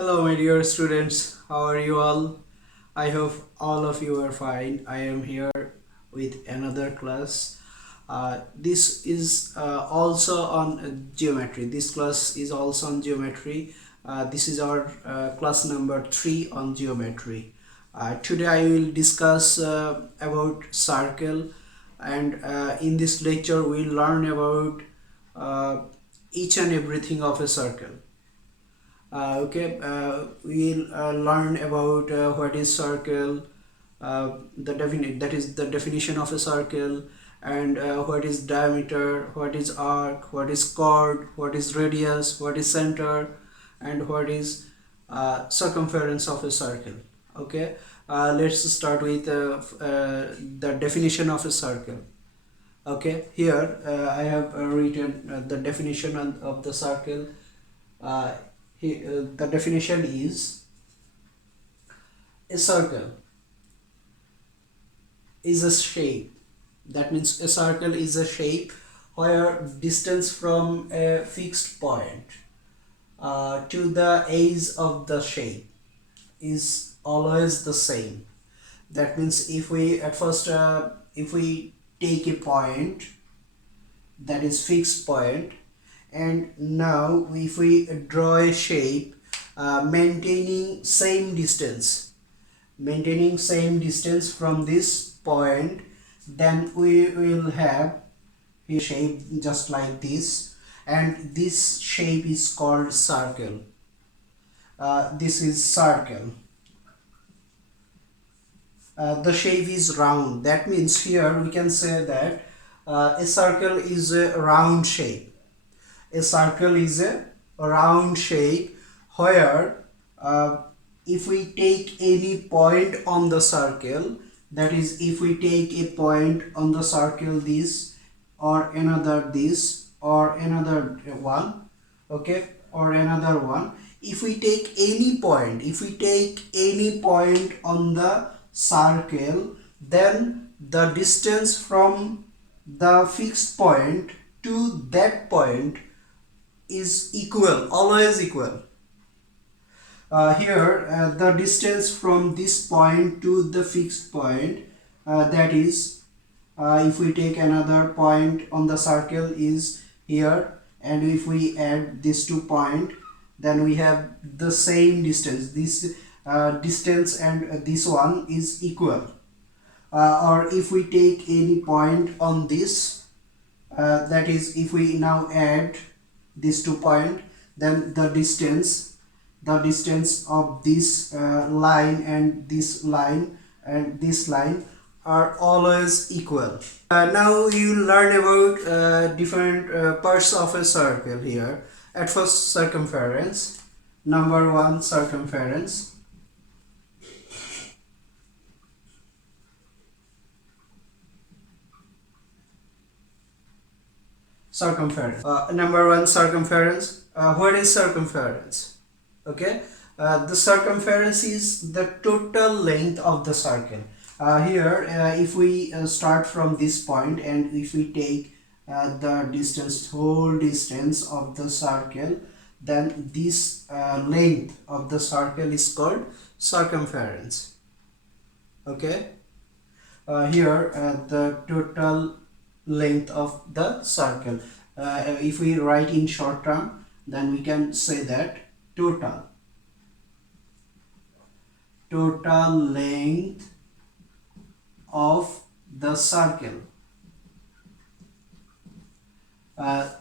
Hello, my dear students. How are you all? I hope all of you are fine. I am here with another class. This is also on geometry. This class is also on geometry. This is our class number 3 on geometry. Today I will discuss about circle, and in this lecture we'll learn about each and everything of a circle. We'll learn about what is circle, that is the definition of a circle, and what is diameter, what is arc, what is chord, what is radius, what is center, and what is circumference of a circle. Okay, let's start with the definition of a circle. Okay, here I have written the definition of the circle. uh, the definition is: a circle is a shape. That means a circle is a shape where distance from a fixed point to the edge of the shape is always the same. That means if we if we take a point, that is fixed point, and now if we draw a shape maintaining same distance from this point, then we will have a shape just like this, and this shape is called circle. This is circle. The shape is round. That means here we can say that a circle is a round shape. A circle is a round shape where if we take any point on the circle, that is, if we take a point on the circle, this or another, this or another one, okay, or another one, if we take any point on the circle, then the distance from the fixed point to that point is equal, always equal. Here the distance from this point to the fixed point, that is, if we take another point on the circle is here, and if we add these 2 points, then we have the same distance. This distance and this one is equal. Or if we take any point on this, that is, if we now add these 2 points, then the distance of this line and this line are always equal. Now you learn about different parts of a circle here. At first, circumference. Number 1, circumference. Number 1, circumference. What is circumference? Okay, the circumference is the total length of the circle. Here if we start from this point, and if we take the whole distance of the circle, then this length of the circle is called circumference. Okay, here the total length of the circle. If we write in short term, then we can say that total length of the circle.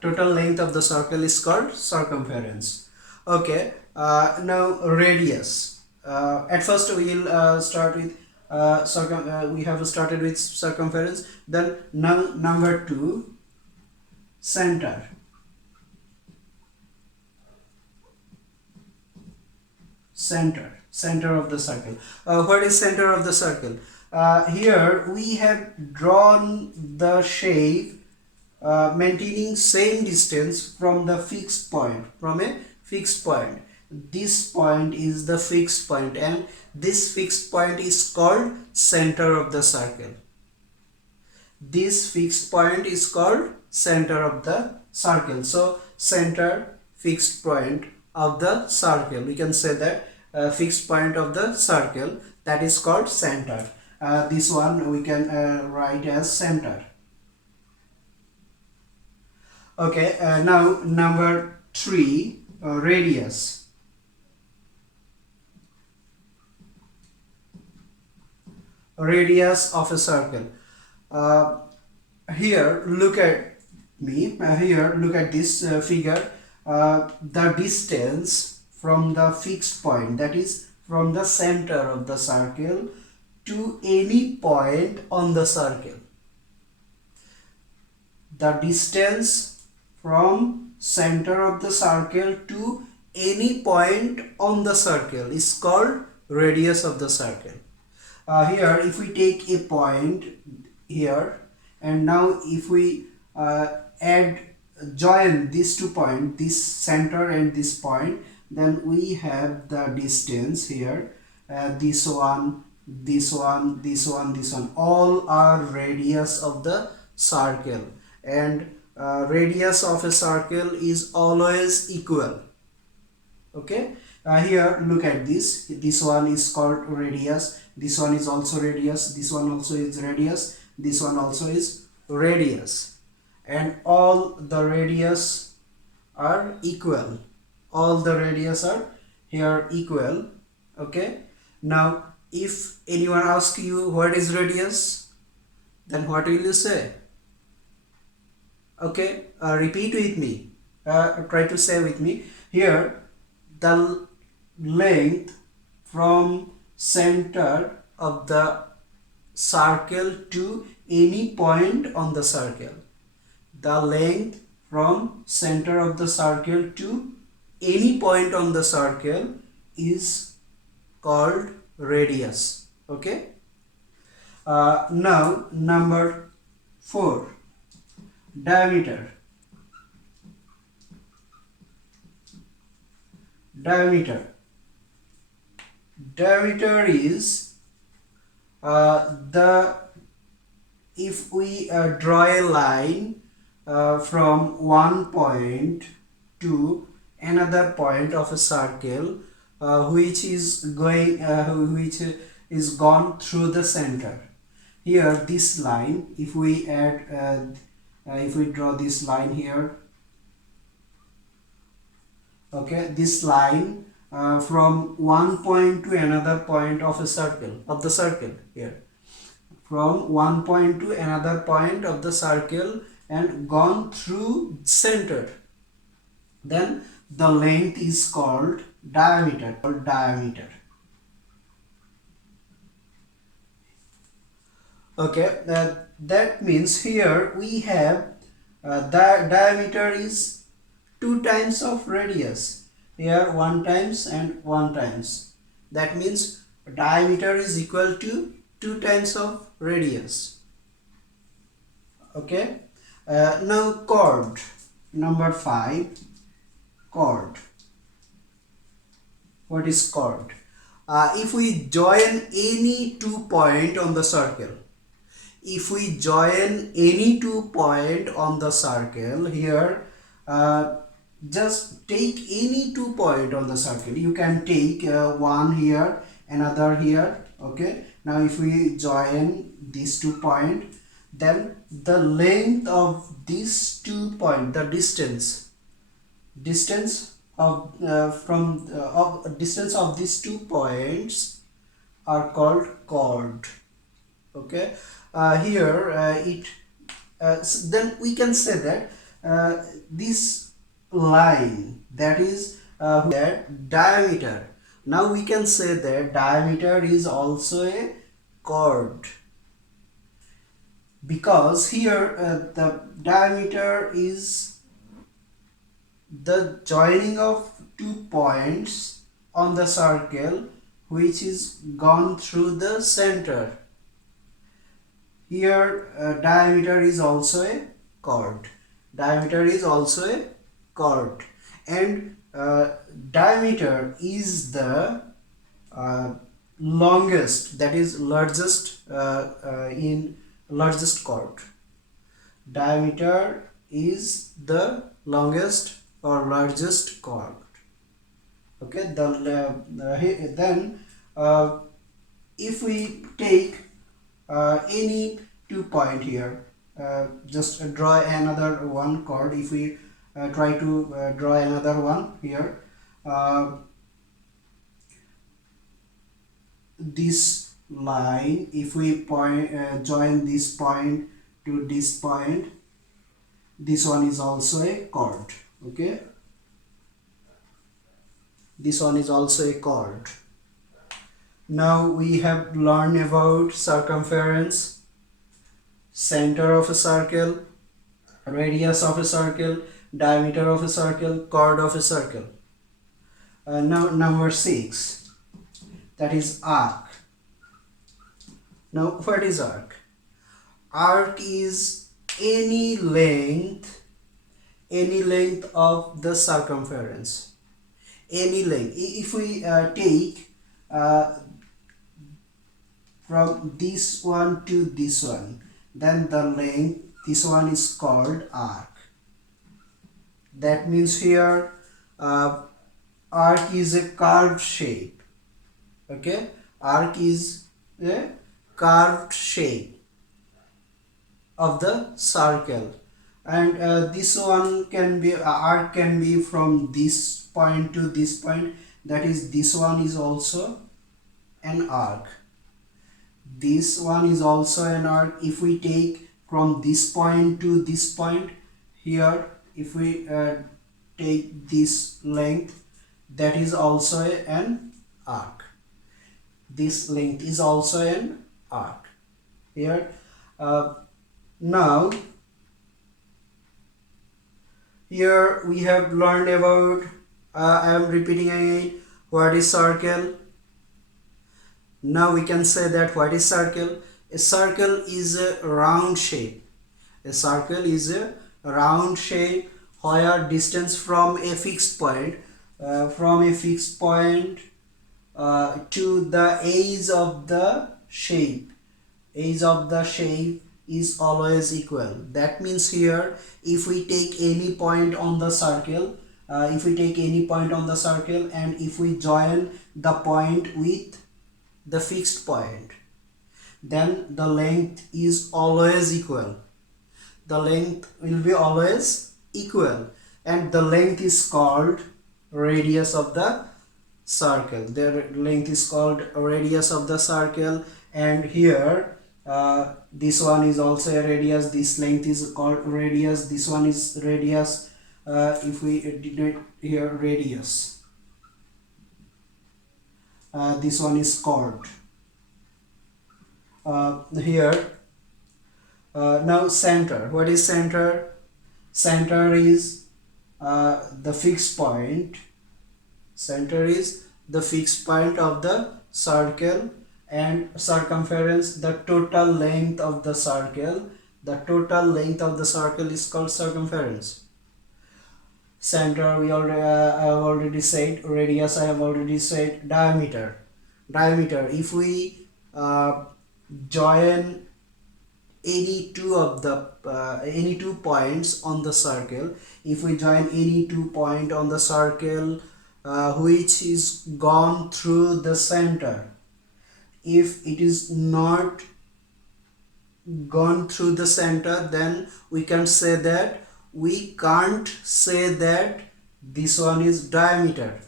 Total length of the circle is called circumference. Okay, now radius. At first we will start with we have started with circumference. Then number 2, center. Center of the circle. What is center of the circle? Here we have drawn the shape maintaining same distance from the fixed point, from a fixed point. This point is the fixed point, and this fixed point is called center of the circle. This fixed point is called center of the circle. So center, fixed point of the circle. We can say that fixed point of the circle, that is called center. This one we can write as center. Okay, now number 3, radius. Radius of a circle. Here look at me, here look at this figure. The distance from the fixed point, that is from the center of the circle to any point on the circle. The distance from center of the circle to any point on the circle is called radius of the circle. Here if we take a point here, and now if we join these 2 points, this center and this point, then we have the distance here, this one, this one, this one, this one, all are radius of the circle. And radius of a circle is always equal. Okay, here look at this one is called radius, this one is also radius, this one also is radius, this one also is radius, and all the radius are equal. All the radius are here equal. Okay, now if anyone asks you what is radius, then what will you say? Okay, repeat with me, try to say with me. Here the length from center of the circle to any point on the circle. The length from center of the circle to any point on the circle is called radius. Okay, now number 4, diameter. Diameter is if we draw a line from one point to another point of a circle, which is gone through the center. Here this line, if we draw this line here, okay, this line from one point to another point of a circle, here, from one point to another point of the circle and gone through center, then the length is called diameter. Okay, that means here we have the diameter is 2 times of radius. Here 1 times and 1 times. That means diameter is equal to 2 times of radius. Okay. Now chord, number 5, chord. What is chord? If we join any 2 points on the circle, here, just take any 2 points on the circle. You can take one here, another here. Okay, now if we join these 2 points, then the length of these 2 points, the distance of these 2 points are called chord. Okay, then we can say that this line, that is that diameter. Now we can say that diameter is also a chord, because here the diameter is the joining of 2 points on the circle which is gone through the center. Here diameter is also a chord. And diameter is the longest, that is largest largest chord. Diameter is the longest or largest chord. Okay, then if we take any 2 point here, just draw another one chord. If we try to draw another one here, uh, this line, if we join this point to this point, this one is also a chord. Okay, this one is also a chord. Now we have learned about circumference, center of a circle, radius of a circle, diameter of a circle, chord of a circle. Now number 6, that is arc. Now what is arc? Arc is any length of the circumference. Any length. If we take from this one to this one, then the length, this one is called arc. That means here arc is a curved shape. Okay, arc is a curved shape of the circle, and this one can be arc can be from this point to this point. That is, this one is also an arc. This one is also an arc. If we take from this point to this point here, if we take this length, that is also an arc. This length is also an arc here. Now here we have learned about, I am repeating again, what is circle. Now we can say that what is circle? A circle is a round shape. A circle is a round shape where distance from a fixed point to the edge of the shape is always equal. That means here, if we take any point on the circle, and if we join the point with the fixed point, then the length is always equal. The length will be always equal, and the length is called radius of the circle. The length is called radius of the circle, and here this one is also a radius. This length is called radius. This one is radius. If we denote here radius, this one is chord. Here now center. What is center? Center is the fixed point. Center is the fixed point of the circle, and circumference, the total length of the circle. The total length of the circle is called circumference. Center, we already I have already said. Radius, I have already said. Diameter. If we join any two points on the circle, if we join any 2 point on the circle which is gone through the center, if it is not gone through the center, then we can't say that this one is diameter.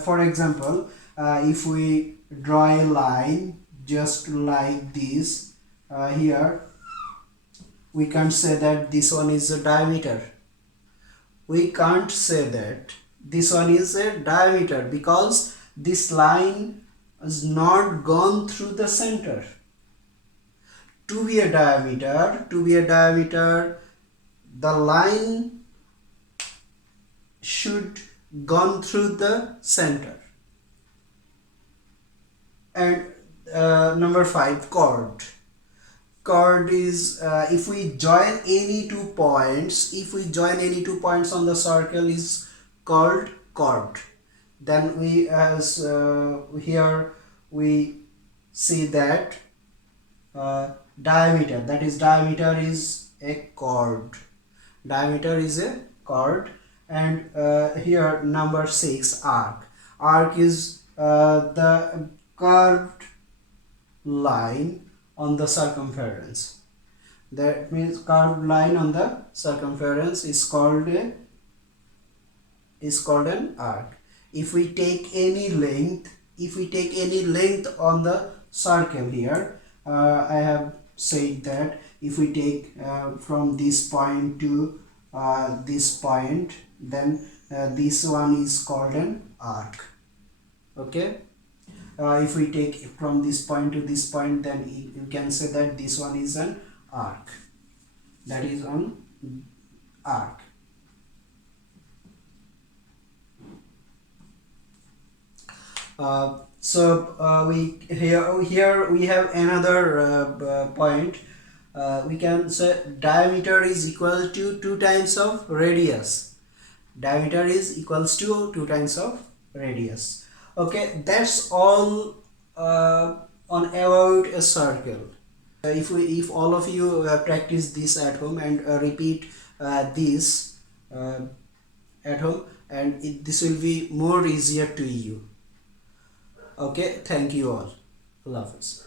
For example, if we draw a line just like this here, we can't say that this one is a diameter. We can't say that this one is a diameter because this line has not gone through the center. To be a diameter, the line should gone through the center. And number 5, chord. Chord is if we join any 2 points, on the circle, is called chord. Then we here we see that diameter, that is diameter is a chord. And here number 6, arc. Arc is the curved line on the circumference. That means curved line on the circumference is called an arc. If we take any length, on the circle here, I have said that if we take from this point to this point, then this one is called an arc. Okay. If we take from this point to this point, then you can say that this one is an arc. That is an arc. We here we have another point. We can say diameter is equal to 2 times of radius. Diameter is equals to 2 times of radius. Okay, that's all on about a circle. If all of you practice this at home and repeat this at home, and this will be more easier to you. Okay, thank you all. Allah Hafiz.